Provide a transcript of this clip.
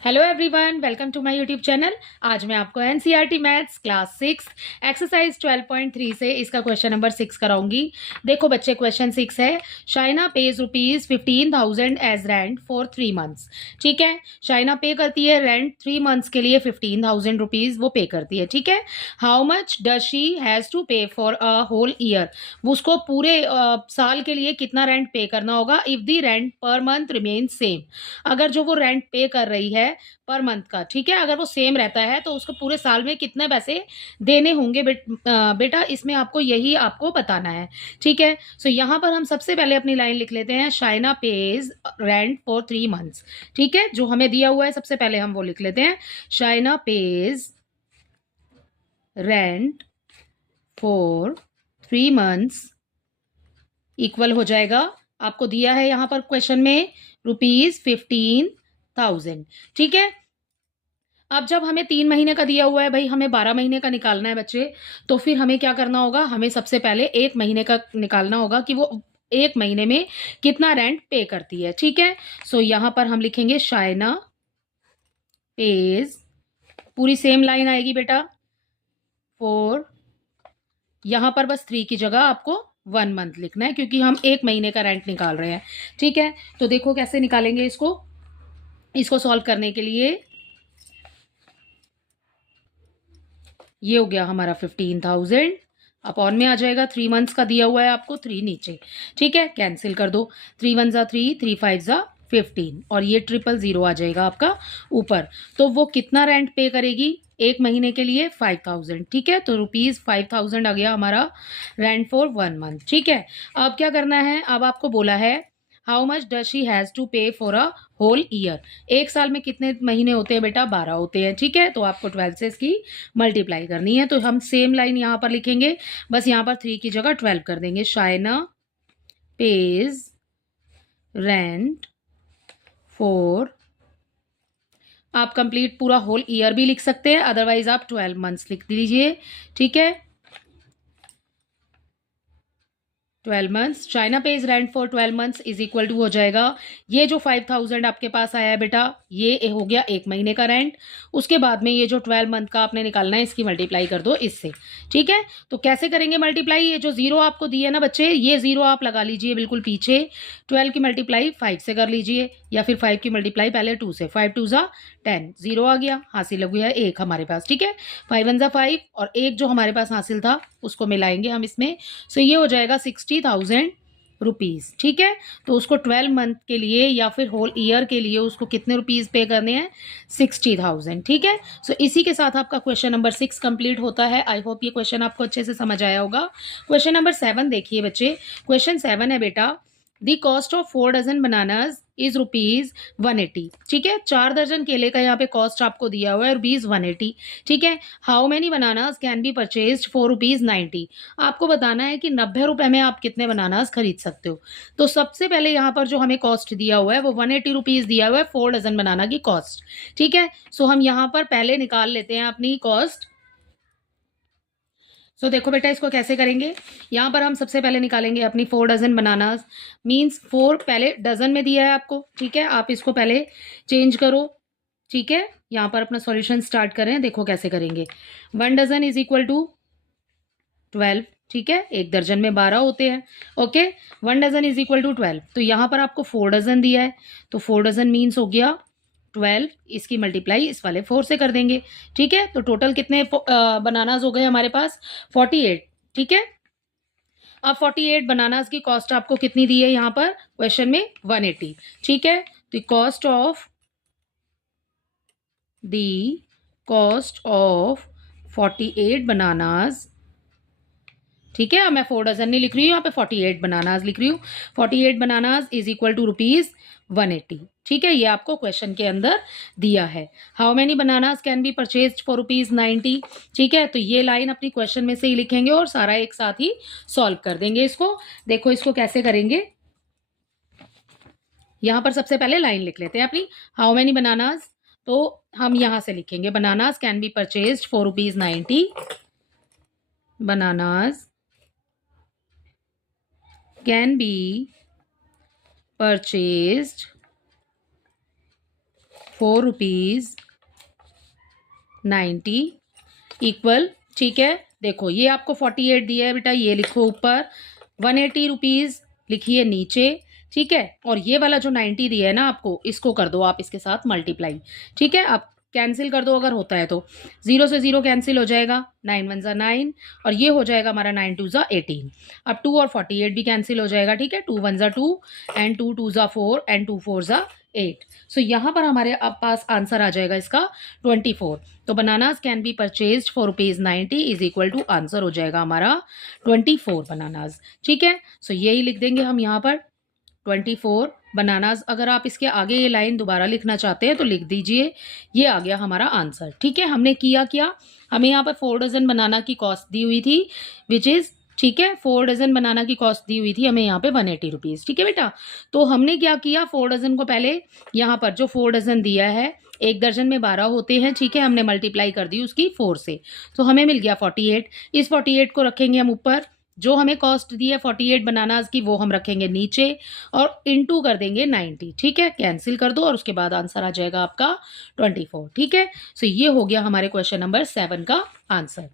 Hello everyone, welcome to my YouTube channel. आज मैं आपको एनसीईआरटी मैथ्स क्लास 6 एक्सरसाइज 12.3 से इसका क्वेश्चन नंबर 6 कराऊंगी। देखो बच्चे, क्वेश्चन 6 है, Shaina pays ₹15,000 as rent for 3 months. ठीक है, शाइना पे करती है रेंट 3 मंथ्स के लिए ₹15,000 वो पे करती है। ठीक है, how much does she has to pay for a whole year. उसको पूरे साल के लिए कितना रेंट पे करना होगा if the rent per month remain same. अगर जो वो रेंट पे कर रही है पर मंथ का, ठीक है, अगर वो सेम रहता है तो उसको पूरे साल में कितने पैसे देने होंगे बेटा, इसमें आपको यही आपको बताना है। ठीक है, सो यहाँ पर हम सबसे पहले अपनी लाइन लिख लेते हैं, Shaina page rent for 3 months. ठीक है, जो हमें दिया हुआ है सबसे पहले हम वो लिख लेते हैं, Shaina page rent for 3 months equal हो जाएगा, आपको दिया है यहाँ पर क्वेश्चन में ₹15,000। ठीक है, अब जब हमें 3 महीने का दिया हुआ है भाई, हमें 12 महीने का निकालना है बच्चे, तो फिर हमें क्या करना होगा, हमें सबसे पहले 1 महीने का निकालना होगा कि वो 1 महीने में कितना रेंट पे करती है। ठीक है, सो यहाँ पर हम लिखेंगे शाइना पेज, पूरी सेम लाइन आएगी बेटा, फॉर, यहाँ पर बस 3 की जगह आपको 1 मंथ लिखना है क्योंकि हम 1 महीने का रेंट निकाल रहे हैं। ठीक है, तो देखो कैसे निकालेंगे इसको। इसको सॉल्व करने के लिए ये हो गया हमारा 15,000, अपॉन में आ जाएगा 3 मंथ्स का दिया हुआ है आपको, 3 नीचे। ठीक है, कैंसिल कर दो, 3 वन ज़ा 3, 3 फाइव ज़ा 15 और ये 000 आ जाएगा आपका ऊपर। तो वो कितना रेंट पे करेगी 1 महीने के लिए? 5,000। ठीक है, तो ₹5,000 आ गया हमारा रेंट फॉर 1 मंथ। ठीक है, अब क्या करना है, अब आपको बोला है how much does she has to pay for a whole year. एक साल में कितने महीने होते हैं बेटा? 12 होते हैं। ठीक है, तो आपको 12 से इसकी मल्टीप्लाई करनी है, तो हम सेम लाइन यहाँ पर लिखेंगे, बस यहाँ पर 3 की जगह 12 कर देंगे। शाइना पेज रेंट फॉर, आप कंप्लीट पूरा होल ईयर भी लिख सकते हैं, अदरवाइज आप 12 मंथ्स लिख दीजिए। ठीक है, 12 months, Shaina pays rent for 12 months is equal to हो जाएगा, ये जो 5,000 आपके पास आया है बेटा, ये हो गया 1 महीने का रेंट। उसके बाद में ये जो 12 मंथ का आपने निकालना है, इसकी मल्टीप्लाई कर दो इससे। ठीक है, तो कैसे करेंगे मल्टीप्लाई, ये जो 0 आपको दिए है ना बच्चे, ये 0 आप लगा लीजिए बिल्कुल पीछे, 12 की मल्टीप्लाई 5 से कर लीजिए, या फिर 5 की मल्टीप्लाई पहले 2 से, 5 टू ज़ा 10, 0 आ गया, हासिल हो गया 1 हमारे पास। ठीक है, 5 वन ज़ा 5 और 1 जो हमारे पास हासिल था उसको मिलाएंगे हम इसमें, सो ये हो जाएगा 60,000 रुपीज़। ठीक है, तो उसको 12 मंथ के लिए या फिर होल ईयर के लिए उसको कितने रुपीज़ पे करने हैं? 60,000। ठीक है, सो इसी के साथ आपका क्वेश्चन नंबर 6 कंप्लीट होता है। आई होप ये क्वेश्चन आपको अच्छे से समझ आया होगा। क्वेश्चन नंबर 7 देखिए बच्चे, क्वेश्चन 7 है बेटा, the cost of 4 dozen bananas is ₹180। ठीक है, 4 दर्जन केले का यहाँ पे कॉस्ट आपको दिया हुआ है ₹180। ठीक है, how many bananas can be purchased for ₹90। आपको बताना है कि 90 रुपए में आप कितने बनानाज खरीद सकते हो। तो सबसे पहले यहाँ पर जो हमें कॉस्ट दिया हुआ है वो ₹180 दिया हुआ है 4 डजन बनाना की कॉस्ट। ठीक है, सो हम यहाँ पर पहले निकाल लेते हैं अपनी कॉस्ट। सो देखो बेटा, इसको कैसे करेंगे, यहाँ पर हम सबसे पहले निकालेंगे अपनी 4 डजन बनानास, मीन्स 4 पहले डजन में दिया है आपको। ठीक है, आप इसको पहले चेंज करो। ठीक है, यहाँ पर अपना सॉल्यूशन स्टार्ट करें, देखो कैसे करेंगे। 1 डजन इज इक्वल टू 12। ठीक है, एक दर्जन में 12 होते हैं। Okay, 1 dozen is equal to 12, तो यहाँ पर आपको 4 डजन दिया है, तो 4 डजन मीन्स हो गया 12, इसकी मल्टीप्लाई इस वाले 4 से कर देंगे। ठीक है, तो टोटल कितने बनानाज हो गए हमारे पास? 48। ठीक है, अब 48 बनानाज की कॉस्ट आपको कितनी दी है यहाँ पर क्वेश्चन में? 180। ठीक है, तो कॉस्ट ऑफ 48 बनानाज, ठीक है, अब मैं 4 डजन नहीं लिख रही हूँ, यहाँ पे 48 बनानाज लिख रही हूँ। 48 बनानाज इज इक्वल टू ₹180। ठीक है, ये आपको क्वेश्चन के अंदर दिया है। How many bananas can be purchased for ₹90। ठीक है, तो ये लाइन अपनी क्वेश्चन में से ही लिखेंगे और सारा एक साथ ही सॉल्व कर देंगे इसको। देखो इसको कैसे करेंगे, यहाँ पर सबसे पहले लाइन लिख लेते हैं अपनी, हाउ मेनी बनानाज, तो हम यहाँ से लिखेंगे bananas can be purchased for ₹90। Bananas can be purchased 4.90 equal, ठीक है। देखो ये आपको 48 दिया है बेटा, ये लिखो ऊपर, 180 रुपीज़ लिखिए नीचे, ठीक है। और ये वाला जो 90 दिया है ना आपको, इसको कर दो आप इसके साथ मल्टीप्लाई, ठीक है। आप कैंसिल कर दो अगर होता है तो, 0 से 0 कैंसिल हो जाएगा, 9 1 ज़ा 9 और ये हो जाएगा हमारा 9 2 ज़ा 18। अब 2 और 48 भी कैंसिल हो जाएगा, ठीक है। 2 1 ज़ा 2 एंड 2 2 ज़ा 4 एंड 2 4 ज़ा 8। सो यहाँ पर हमारे अब पास आंसर आ जाएगा इसका 24। तो bananas can be purchased for ₹90 is equal to, answer हो जाएगा हमारा 24 बनानास, ठीक है। सो यही लिख देंगे हम यहाँ पर 24 बनानास। अगर आप इसके आगे ये लाइन दोबारा लिखना चाहते हैं तो लिख दीजिए। ये आ गया हमारा आंसर, ठीक है। हमने किया क्या, हमें यहाँ पर 4 डजन बनाना की कॉस्ट दी हुई थी, विच इज़, ठीक है, 4 डजन बनाना की कॉस्ट दी हुई थी हमें यहाँ पे 180 रुपीज़, ठीक है बेटा। तो हमने क्या किया, 4 डजन को पहले यहाँ पर जो 4 डजन दिया है, एक दर्जन में 12 होते हैं, ठीक है, हमने मल्टीप्लाई कर दी उसकी 4 से, तो हमें मिल गया 48। इस 48 को रखेंगे हम ऊपर, जो हमें कॉस्ट दी है 48 बनानास की वो हम रखेंगे नीचे और इनटू कर देंगे 90, ठीक है। कैंसिल कर दो और उसके बाद आंसर आ जाएगा आपका 24, ठीक है। सो ये हो गया हमारे क्वेश्चन नंबर 7 का आंसर।